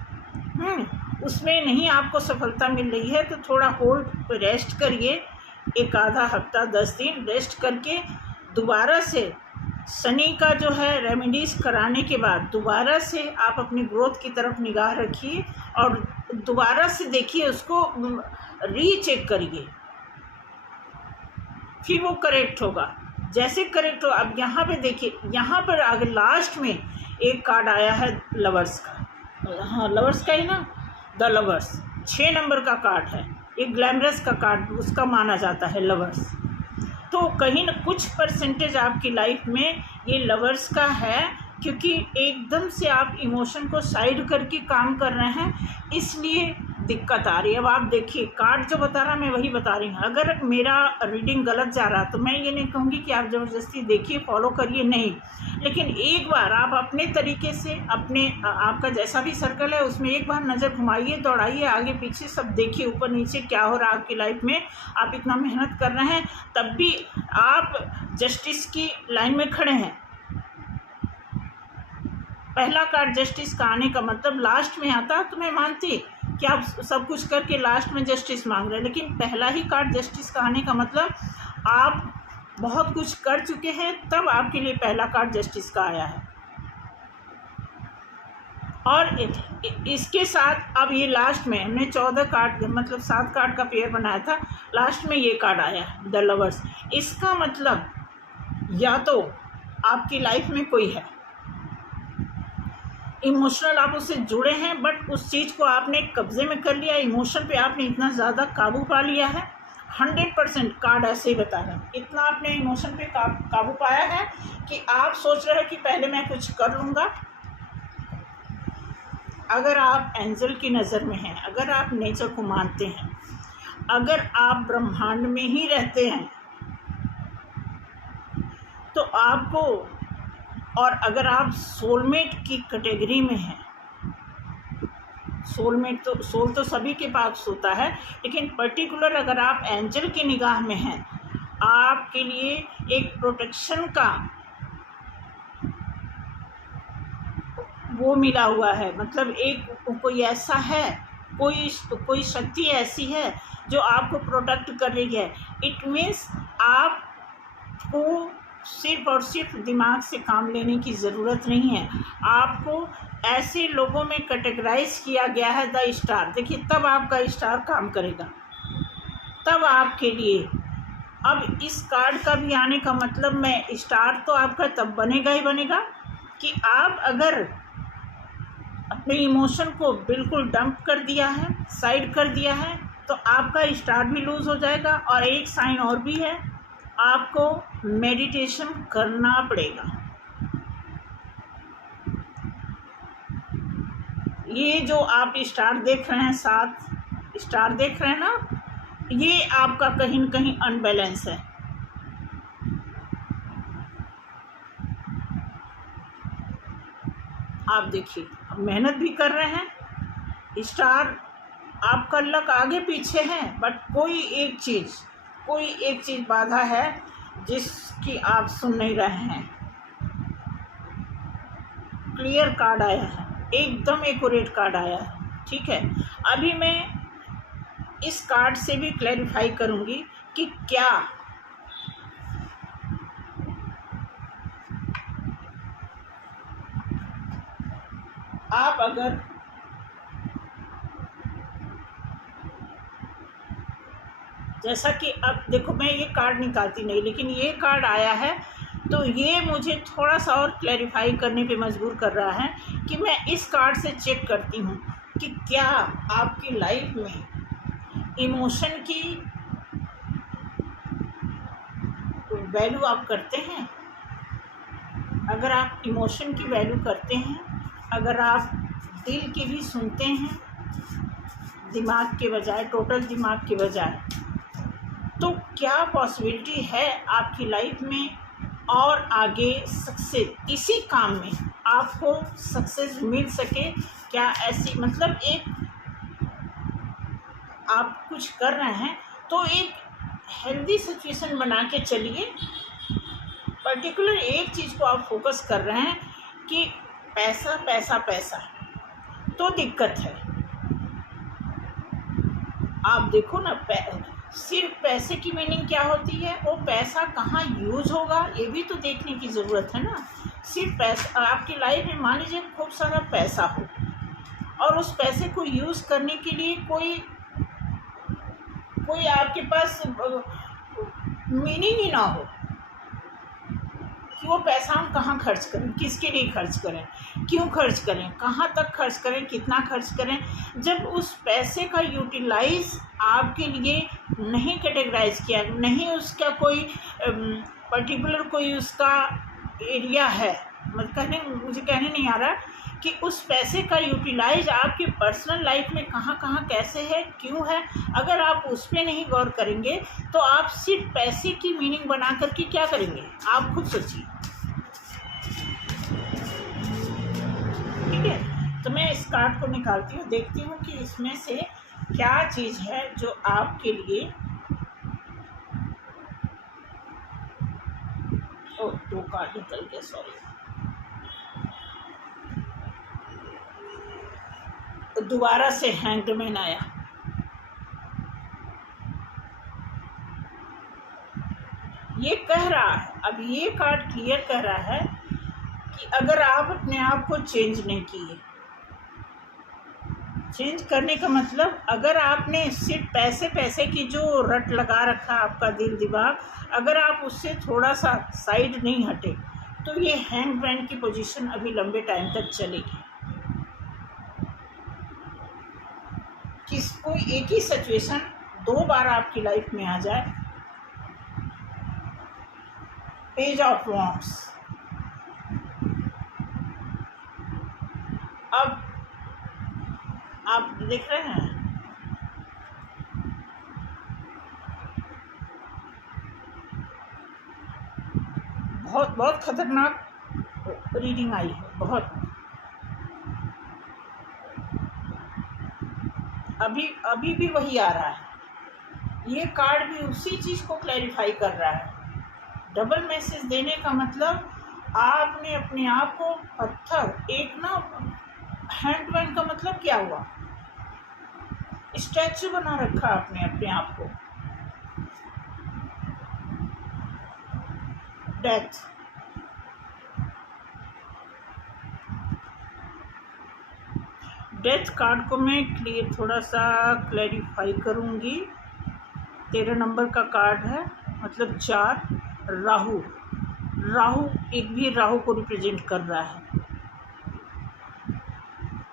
उसमें नहीं आपको सफलता मिल रही है, तो थोड़ा होल्ड पे रेस्ट करिए, एक आधा हफ्ता 10 दिन रेस्ट करके दोबारा से शनि का जो है रेमेडीज़ कराने के बाद दोबारा से आप अपनी ग्रोथ की तरफ निगाह रखिए और दोबारा से देखिए, उसको रीचेक करिए, फिर वो करेक्ट होगा। जैसे करेक्ट हो, अब यहाँ पे देखिए, यहाँ पर आगे लास्ट में एक कार्ड आया है लवर्स का। हाँ, लवर्स का ही ना, द लवर्स 6 नंबर का कार्ड है, एक ग्लैमरस का कार्ड उसका माना जाता है लवर्स। तो कहीं न कुछ परसेंटेज आपकी लाइफ में ये लवर्स का है, क्योंकि एकदम से आप इमोशन को साइड करके काम कर रहे हैं, इसलिए दिक्कत आ रही है। अब आप देखिए कार्ड जो बता रहा मैं वही बता रही हूँ। अगर मेरा रीडिंग गलत जा रहा तो मैं ये नहीं कहूँगी कि आप ज़बरदस्ती देखिए, फॉलो करिए, नहीं, लेकिन एक बार आप अपने तरीके से, अपने आपका जैसा भी सर्कल है उसमें एक बार नज़र घुमाइए, दौड़ाइए, आगे पीछे सब देखिए, ऊपर नीचे क्या हो रहा है आपकी लाइफ में। आप इतना मेहनत कर रहे हैं, तब भी आप जस्टिस की लाइन में खड़े हैं। पहला कार्ड जस्टिस का आने का मतलब लास्ट में आता, तो मैं मानती कि आप सब कुछ करके लास्ट में जस्टिस मांग रहे हैं, लेकिन पहला ही कार्ड जस्टिस का आने का मतलब आप बहुत कुछ कर चुके हैं, तब आपके लिए पहला कार्ड जस्टिस का आया है। और इसके साथ अब ये लास्ट में हमने 14 कार्ड मतलब 7 कार्ड का पेयर बनाया था, लास्ट में ये कार्ड आया है द लवर्स। इसका मतलब या तो आपकी लाइफ में कोई है, इमोशनल आप उससे जुड़े हैं, बट उस चीज़ को आपने कब्जे में कर लिया, इमोशन पे आपने इतना ज़्यादा काबू पा लिया है। 100% कार्ड ऐसे ही बता रहे हैं, इतना आपने इमोशन पे काबू पाया है कि आप सोच रहे हैं कि पहले मैं कुछ कर लूँगा। अगर आप एंजल की नज़र में हैं, अगर आप नेचर को मानते हैं, अगर आप ब्रह्मांड में ही रहते हैं, तो आपको, और अगर आप सोलमेट की कैटेगरी में हैं, सोलमेट तो सोल तो सभी के पास होता है, लेकिन पर्टिकुलर अगर आप एंजल की निगाह में हैं, आपके लिए एक प्रोटेक्शन का वो मिला हुआ है, मतलब एक कोई ऐसा है, कोई शक्ति ऐसी है जो आपको प्रोटेक्ट कर रही है। इट मीन्स आप आपको सिर्फ और सिर्फ दिमाग से काम लेने की ज़रूरत नहीं है। आपको ऐसे लोगों में कैटेगराइज किया गया है द स्टार। देखिए, तब आपका स्टार काम करेगा, तब आपके लिए। अब इस कार्ड का भी आने का मतलब, मैं स्टार तो आपका तब बनेगा ही बनेगा कि आप अगर अपने इमोशन को बिल्कुल डंप कर दिया है, साइड कर दिया है, तो आपका स्टार भी लूज़ हो जाएगा। और एक साइन और भी है, आपको मेडिटेशन करना पड़ेगा। ये जो आप स्टार देख रहे हैं, 7 स्टार देख रहे हैं ना, ये आपका कहीं न कहीं अनबैलेंस है। आप देखिए, अब मेहनत भी कर रहे हैं, स्टार आपका लक आगे पीछे है, बट कोई एक चीज़ बाधा है जिसकी आप सुन नहीं रहे हैं। क्लियर कार्ड आया है, एकदम एक्यूरेट कार्ड आया है। ठीक है, अभी मैं इस कार्ड से भी क्लैरिफाई करूंगी कि क्या आप अगर जैसा कि अब देखो, मैं ये कार्ड निकालती नहीं, लेकिन ये कार्ड आया है, तो ये मुझे थोड़ा सा और क्लैरिफाई करने पे मजबूर कर रहा है कि मैं इस कार्ड से चेक करती हूँ कि क्या आपकी लाइफ में इमोशन की वैल्यू आप करते हैं। अगर आप इमोशन की वैल्यू करते हैं, अगर आप दिल की भी सुनते हैं दिमाग के बजाय, टोटल दिमाग के बजाय, तो क्या पॉसिबिलिटी है आपकी लाइफ में और आगे सक्सेस, इसी काम में आपको सक्सेस मिल सके? क्या ऐसी, मतलब एक आप कुछ कर रहे हैं तो एक हेल्दी सिचुएशन बना के चलिए। पर्टिकुलर एक चीज़ को आप फोकस कर रहे हैं कि पैसा पैसा पैसा, तो दिक्कत है। आप देखो ना, सिर्फ पैसे की मीनिंग क्या होती है, वो पैसा कहाँ यूज होगा ये भी तो देखने की ज़रूरत है ना। सिर्फ पैसा, आपकी लाइफ में मान लीजिए खूब सारा पैसा हो और उस पैसे को यूज़ करने के लिए कोई आपके पास मीनिंग ही ना हो कि वो पैसा हम कहाँ खर्च करें, किसके लिए खर्च करें, क्यों खर्च करें, कहाँ तक खर्च करें, कितना खर्च करें, जब उस पैसे का यूटिलाइज आपके लिए नहीं कैटेगराइज किया, नहीं उसका कोई पर्टिकुलर कोई उसका एरिया है, मुझे कहने नहीं आ रहा कि उस पैसे का यूटिलाइज आपकी पर्सनल लाइफ में कहाँ कहाँ कैसे है, क्यों है। अगर आप उस पर नहीं गौर करेंगे तो आप सिर्फ पैसे की मीनिंग बना करके क्या करेंगे, आप खुद सोचिए। ठीक है, तो मैं इस कार्ड को निकालती हूँ, देखती हूँ कि इसमें से क्या चीज़ है जो आपके लिए। ओ, 2 कार्ड निकल गए, सॉरी। दोबारा से हैंगमैन आया। ये कह रहा है, अब ये कार्ड क्लियर कह रहा है कि अगर आप अपने आप को चेंज नहीं किए, चेंज करने का मतलब, अगर आपने सिर्फ पैसे पैसे की जो रट लगा रखा आपका दिल दिमाग, अगर आप उससे थोड़ा सा साइड नहीं हटे, तो ये हैंगमैन की पोजीशन अभी लंबे टाइम तक चलेगी। कि कोई एक ही सिचुएशन 2 बार आपकी लाइफ में आ जाए। पेज ऑफ वॉन्ड्स, अब आप देख रहे हैं, बहुत बहुत खतरनाक रीडिंग आई है, बहुत। अभी भी वही आ रहा है, ये कार्ड भी उसी चीज़ को क्लैरिफाई कर रहा है। डबल मैसेज देने का मतलब, आपने अपने आप को पत्थर, एक ना, हैंगमैन का मतलब क्या हुआ, स्टैचू बना रखा आपने अपने आप को। डेथ। डेथ कार्ड को मैं थोड़ा सा क्लैरिफाई करूँगी। 13 नंबर का कार्ड है, मतलब 4 राहु। राहु एक भी राहु को रिप्रेजेंट कर रहा है।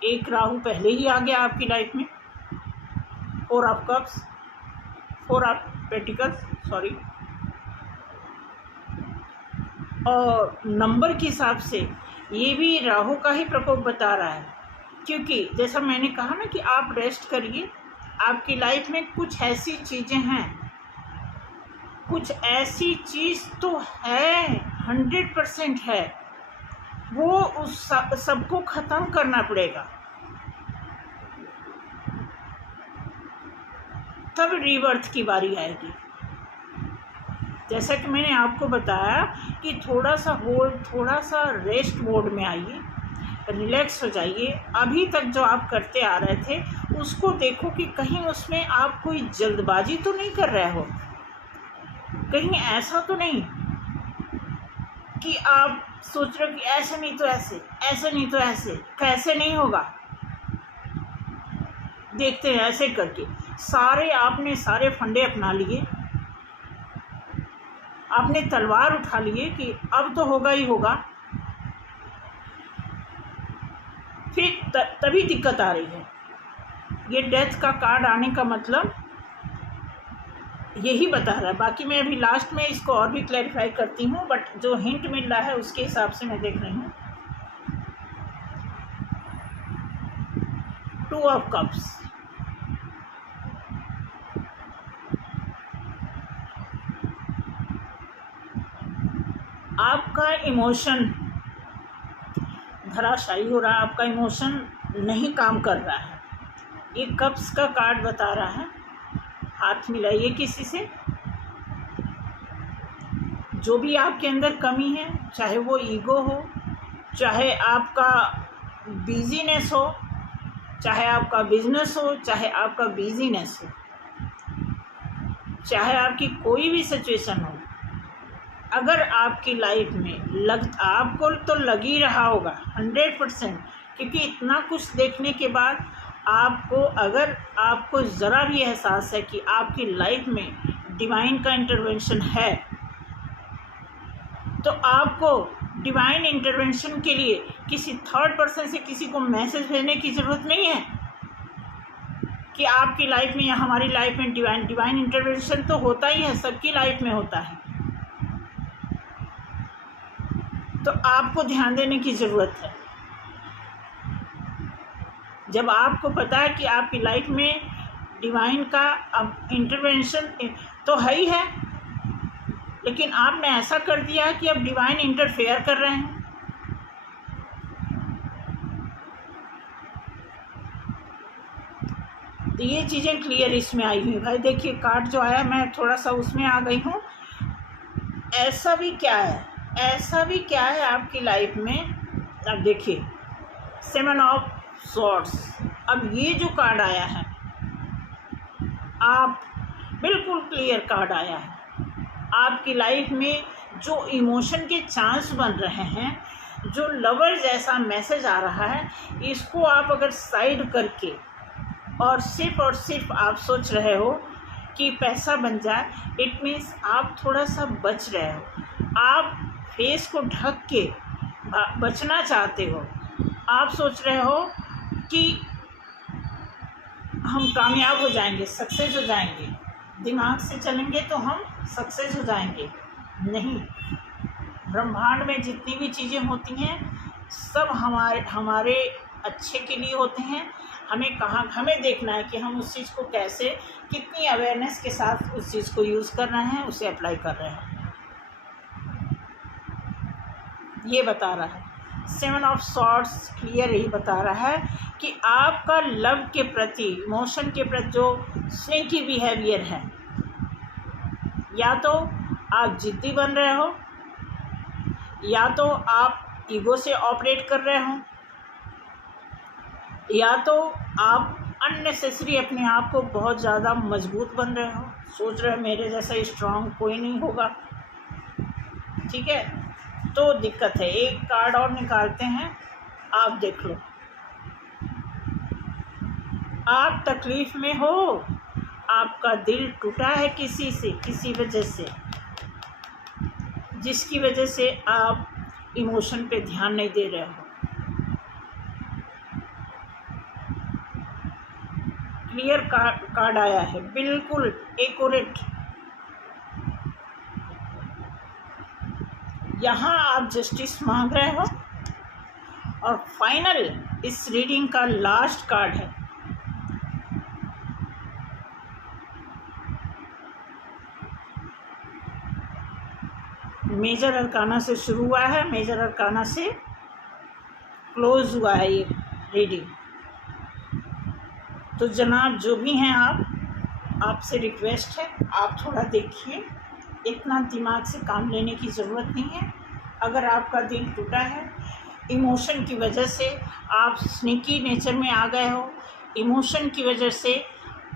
एक राहु पहले ही आ गया आपकी लाइफ में। 4 ऑफ कप्स, 4 ऑफ पेटिकल्स, सॉरी। और नंबर के हिसाब से ये भी राहु का ही प्रकोप बता रहा है, क्योंकि जैसा मैंने कहा ना कि आप रेस्ट करिए। आपकी लाइफ में कुछ ऐसी चीज़ें हैं, कुछ ऐसी चीज़ तो है, 100% है, वो उस सबको ख़त्म करना पड़ेगा, तब रीबर्थ की बारी आएगी। जैसा कि मैंने आपको बताया कि थोड़ा सा होल्ड, थोड़ा सा रेस्ट मोड में आइए, रिलैक्स हो जाइए। अभी तक जो आप करते आ रहे थे उसको देखो कि कहीं उसमें आप कोई जल्दबाजी तो नहीं कर रहे हो, कहीं ऐसा तो नहीं कि आप सोच रहे हो कि ऐसे नहीं तो ऐसे, ऐसे नहीं तो ऐसे, कैसे नहीं होगा, देखते हैं ऐसे करके। आपने सारे फंडे अपना लिए, आपने तलवार उठा लिए कि अब तो होगा ही होगा, फिर तभी दिक्कत आ रही है। ये डेथ का कार्ड आने का मतलब यही बता रहा है। बाकी मैं अभी लास्ट में इसको और भी क्लैरिफाई करती हूँ, बट जो हिंट मिल रहा है उसके हिसाब से मैं देख रही हूँ। 2 ऑफ कप्स, आपका इमोशन धराशायी हो रहा है, आपका इमोशन नहीं काम कर रहा है। ये कप्स का कार्ड बता रहा है। हाथ मिलाइए किसी से, जो भी आपके अंदर कमी है, चाहे वो ईगो हो, चाहे आपका बिजीनेस हो, चाहे आपका बिजनेस हो, चाहे आपका बिजीनेस हो, चाहे आपकी कोई भी सिचुएशन हो, अगर आपकी लाइफ में आपको तो लग ही रहा होगा 100%, क्योंकि इतना कुछ देखने के बाद अगर आपको ज़रा भी एहसास है कि आपकी लाइफ में डिवाइन का इंटरवेंशन है, तो आपको डिवाइन इंटरवेंशन के लिए किसी थर्ड पर्सन से किसी को मैसेज भेजने की ज़रूरत नहीं है कि आपकी लाइफ में या हमारी लाइफ में डिवाइन इंटरवेंशन तो होता ही है, सबकी लाइफ में होता है। तो आपको ध्यान देने की ज़रूरत है। जब आपको पता है कि आपकी लाइफ में डिवाइन का अब इंटरवेंशन तो है ही है, लेकिन आपने ऐसा कर दिया कि अब डिवाइन इंटरफेयर कर रहे हैं। तो ये चीज़ें क्लियर इसमें आई हुई। भाई देखिए, कार्ड जो आया मैं थोड़ा सा उसमें आ गई हूँ। ऐसा भी क्या है, ऐसा भी क्या है आपकी लाइफ में। अब देखिए, 7 ऑफ सॉर्ड्स। अब ये जो कार्ड आया है, आप बिल्कुल क्लियर कार्ड आया है। आपकी लाइफ में जो इमोशन के चांस बन रहे हैं, जो लवर जैसा मैसेज आ रहा है, इसको आप अगर साइड करके और सिर्फ आप सोच रहे हो कि पैसा बन जाए, इट मीन्स आप थोड़ा सा बच रहे हो। आप फेस को ढक के बचना चाहते हो। आप सोच रहे हो कि हम कामयाब हो जाएंगे, सक्सेस हो जाएंगे, दिमाग से चलेंगे तो हम सक्सेस हो जाएंगे। नहीं, ब्रह्मांड में जितनी भी चीज़ें होती हैं सब हमारे अच्छे के लिए होते हैं। हमें देखना है कि हम उस चीज़ को कैसे, कितनी अवेयरनेस के साथ उस चीज़ को यूज़ कर रहे हैं, उसे अप्लाई कर रहे हैं। ये बता रहा है 7 ऑफ सॉर्ड्स, क्लियर यही बता रहा है कि आपका लव के प्रति, इमोशन के प्रति जो स्नेकी बिहेवियर है, या तो आप जिद्दी बन रहे हो, या तो आप ईगो से ऑपरेट कर रहे हो, या तो आप अननेसेसरी अपने आप को बहुत ज़्यादा मजबूत बन रहे हो, सोच रहे हो मेरे जैसा स्ट्रांग कोई नहीं होगा। ठीक है, तो दिक्कत है। एक कार्ड और निकालते हैं, आप देख लो। आप तकलीफ़ में हो, आपका दिल टूटा है किसी से, किसी वजह से, जिसकी वजह से आप इमोशन पे ध्यान नहीं दे रहे हो। क्लियर कार्ड आया है, बिल्कुल एक्यूरेट। यहाँ आप जस्टिस मांग रहे हो, और फाइनल इस रीडिंग का लास्ट कार्ड है। मेजर अरकाना से शुरू हुआ है, मेजर अरकाना से क्लोज हुआ है ये रीडिंग। तो जनाब जो भी हैं आपसे रिक्वेस्ट है, आप थोड़ा देखिए, इतना दिमाग से काम लेने की ज़रूरत नहीं है। अगर आपका दिल टूटा है, इमोशन की वजह से आप स्नीकी नेचर में आ गए हो, इमोशन की वजह से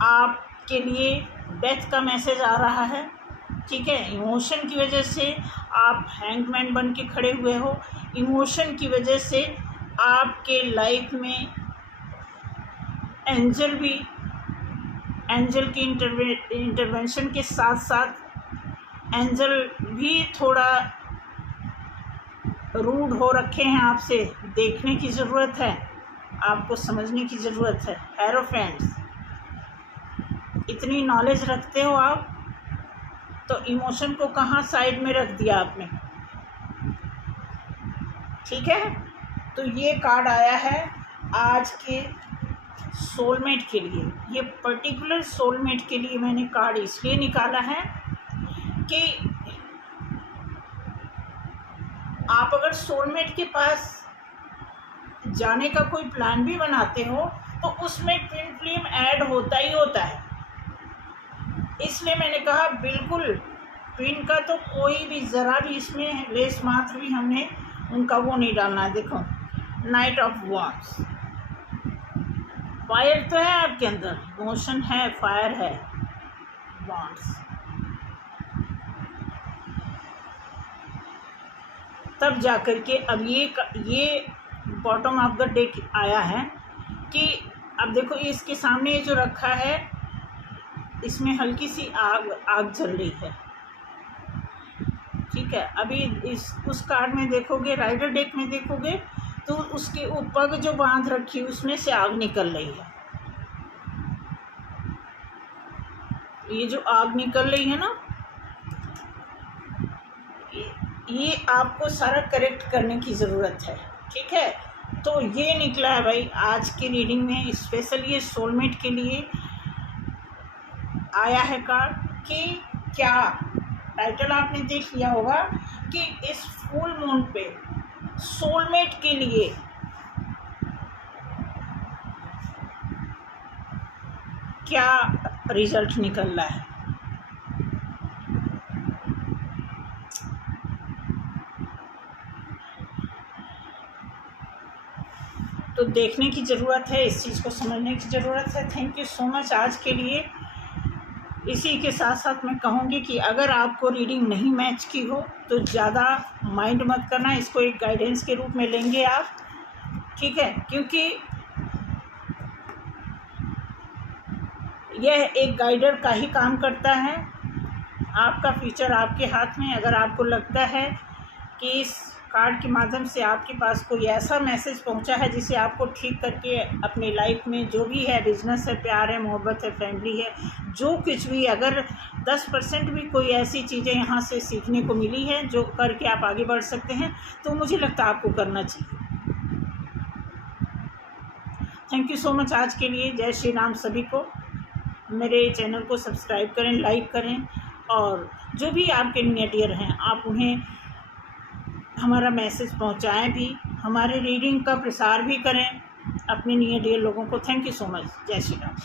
आपके लिए डेथ का मैसेज आ रहा है, ठीक है, इमोशन की वजह से आप हैंगमैन बन के खड़े हुए हो, इमोशन की वजह से आपके लाइफ में एंजल की इंटरवेंशन के साथ साथ एंजल भी थोड़ा रूड हो रखे हैं आपसे। देखने की ज़रूरत है, आपको समझने की ज़रूरत है। हेरोफेंट्स, इतनी नॉलेज रखते हो आप, तो इमोशन को कहाँ साइड में रख दिया आपने, ठीक है। तो ये कार्ड आया है आज के सोलमेट के लिए। ये पर्टिकुलर सोलमेट के लिए मैंने कार्ड इसलिए निकाला है कि आप अगर सोलमेट के पास जाने का कोई प्लान भी बनाते हो, तो उसमें ट्विन फ्लेम ऐड होता ही होता है। इसलिए मैंने कहा बिल्कुल ट्विन का तो कोई भी ज़रा भी इसमें लेस मात्र भी हमने उनका वो नहीं डालना है। देखो, नाइट ऑफ वॉन्ड्स, फायर तो है आपके अंदर, इमोशन है, फायर है, वॉन्ड्स। तब जाकर के अब ये बॉटम ऑफ द डेक आया है कि अब देखो इसके सामने ये जो रखा है, इसमें हल्की सी आग जल रही है, ठीक है। अभी उस कार्ड में देखोगे, राइडर डेक में देखोगे, तो उसके ऊपर जो बांध रखी है उसमें से आग निकल रही है। ये जो आग निकल रही है ना, ये आपको सारा करेक्ट करने की ज़रूरत है, ठीक है। तो ये निकला है भाई आज की रीडिंग में, स्पेशल ये सोलमेट के लिए आया है कार्ड कि क्या टाइटल आपने देख लिया होगा कि इस फुल मून पे सोलमेट के लिए क्या रिजल्ट निकल रहा है। तो देखने की ज़रूरत है, इस चीज़ को समझने की ज़रूरत है। थैंक यू सो मच आज के लिए। इसी के साथ साथ मैं कहूँगी कि अगर आपको रीडिंग नहीं मैच की हो तो ज़्यादा माइंड मत करना, इसको एक गाइडेंस के रूप में लेंगे आप, ठीक है, क्योंकि यह एक गाइडर का ही काम करता है। आपका फ्यूचर आपके हाथ में। अगर आपको लगता है कि इस कार्ड के माध्यम से आपके पास कोई ऐसा मैसेज पहुंचा है जिसे आपको ठीक करके अपनी लाइफ में जो भी है, बिजनेस है, प्यार है, मोहब्बत है, फैमिली है, जो कुछ भी, अगर 10% भी कोई ऐसी चीज़ें यहाँ से सीखने को मिली है जो करके आप आगे बढ़ सकते हैं, तो मुझे लगता है आपको करना चाहिए। थैंक यू सो मच आज के लिए। जय श्री राम सभी को। मेरे चैनल को सब्सक्राइब करें, लाइक करें, और जो भी आपके नियर डियर हैं आप उन्हें हमारा मैसेज पहुंचाएं भी, हमारे रीडिंग का प्रसार भी करें अपने नियर डियर लोगों को। Thank you so much. जय श्री राम।